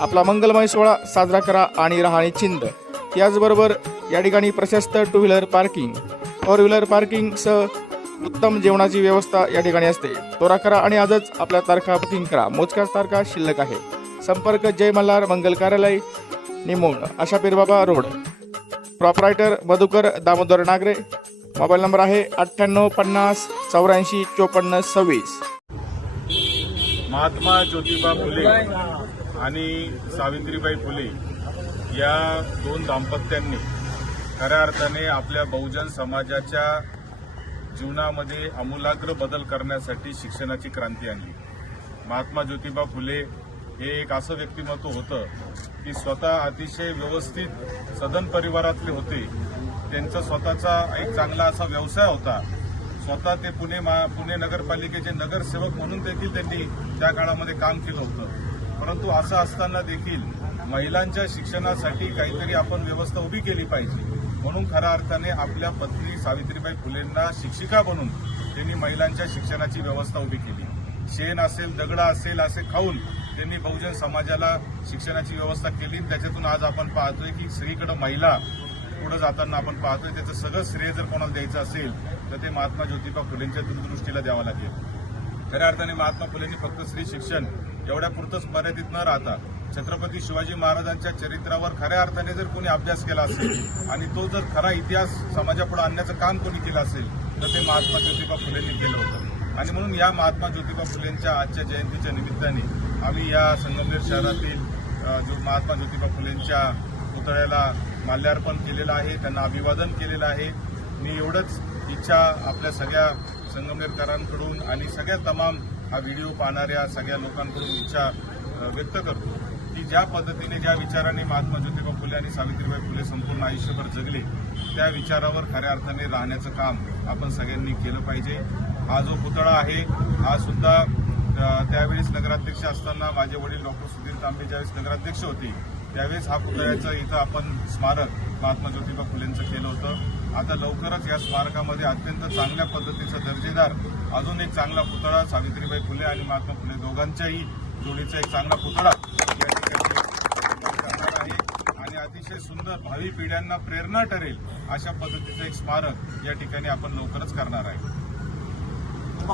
आपला मंगलमय सोहळा साजरा करा आणि राहा निश्चिंत याचबरोबर या ठिकाणी प्रशस्त two wheeler parking four wheeler पार्किंगसह उत्तम जेवणाची व्यवस्था या ठिकाणी असते. तोरा करा आणि आजच आपल्या तारखा बुकिंग करा. मोजक्याच तारखा शिल्लक आहे. संपर्क जय मल्हार मंगल कार्यालय निमोण अशा Pirbaba road proprietor Madhukar Damodar Nagre. Mobile number आहे अठ्ठ्याण्णव पन्नास चौऱ्याऐंशी चोपन्न सव्वीस. महात्मा ज्योतिबा फुले. आणि सावित्रीबाई फुले या दोन दाम्पत्यांनी खऱ्या अर्थाने आपल्या बहुजन समाजाच्या जीवनामध्ये आमूलाग्र बदल करण्यासाठी शिक्षणाची क्रांती आणली. महात्मा ज्योतिबा फुले हे एक असं व्यक्तिमत्व होतं की स्वतः अतिशय व्यवस्थित सदन परिवारातले होते. त्यांचा स्वतःचा एक चांगला असा व्यवसाय होता. स्वतः ते पुणे मा पुणे नगरपालिकेचे नगरसेवक म्हणून देखील त्यांनी त्या काळामध्ये काम केलं होतं. परंतु असं असताना देखील महिलांच्या शिक्षणासाठी काहीतरी आपण व्यवस्था उभी केली पाहिजे. म्हणून खऱ्या अर्थाने आपल्या पत्नी सावित्रीबाई फुलेंना शिक्षिका बनून त्यांनी महिलांच्या शिक्षणाची व्यवस्था उभी केली. शेण असेल दगड असेल असे खाऊन त्यांनी बहुजन समाजाला शिक्षणाची व्यवस्था केली. त्याच्यातून आज आपण पाहतोय की सगळीकडे महिला पुढे जाताना आपण पाहतोय त्याचं सगळं श्रेय जर कोणाला द्यायचं असेल तर ते महात्मा ज्योतिबा फुलेंच्या दूरदृष्टीला द्यावं लागेल. खऱ्या अर्थाने महात्मा फुलेंनी फक्त स्त्री शिक्षण एवढ्यापुरतंच मर्यादित न राहता छत्रपती शिवाजी महाराजांच्या चरित्रावर खऱ्या अर्थाने जर कोणी अभ्यास केला असेल आणि तो जर खरा इतिहास समाजापुढे आणण्याचं काम कोणी केलं असेल तर ते महात्मा ज्योतिबा फुलेंनी केलं होतं. आणि म्हणून या महात्मा ज्योतिबा फुलेंच्या आजच्या जयंतीच्या निमित्ताने आम्ही या संगमनेर शहरातील जो महात्मा ज्योतिबा फुलेंच्या पुतळ्याला माल्यार्पण केलेलं आहे त्यांना अभिवादन केलेलं आहे. मी एवढंच इच्छा आपल्या सगळ्या संगमनेरकरांकडून आणि सगळ्या तमाम हा व्हिडिओ पाहणाऱ्या सगळ्या लोकांकडून इच्छा व्यक्त करतो की ज्या पद्धतीने ज्या विचाराने महात्मा ज्योतिबा फुले आणि सावित्रीबाई फुले संपूर्ण आयुष्यभर जगले त्या विचारावर खऱ्या अर्थाने राहण्याचं काम आपण सगळ्यांनी केलं पाहिजे. हा जो पुतळा आहे हा सुद्धा त्यावेळेस नगराध्यक्ष असताना माझे वडील डॉक्टर सुधीर तांबे ज्यावेळेस नगराध्यक्ष होते त्यावेळेस हा पुतळ्याचं इथं आपण स्मारक महात्मा ज्योतिबा फुलेंचं केलं होतं. आता लवकरच या स्मारकामध्ये अत्यंत चांगल्या पद्धतीचा दर्जेदार अजून एक चांगला पुतळा सावित्रीबाई फुले आणि महात्मा फुले दोघांच्याही जोडीचा एक चांगला पुतळा या ठिकाणी आहे. आणि अतिशय सुंदर भावी पिढ्यांना प्रेरणा ठरेल अशा पद्धतीचं एक स्मारक या ठिकाणी आपण लवकरच करणार आहे.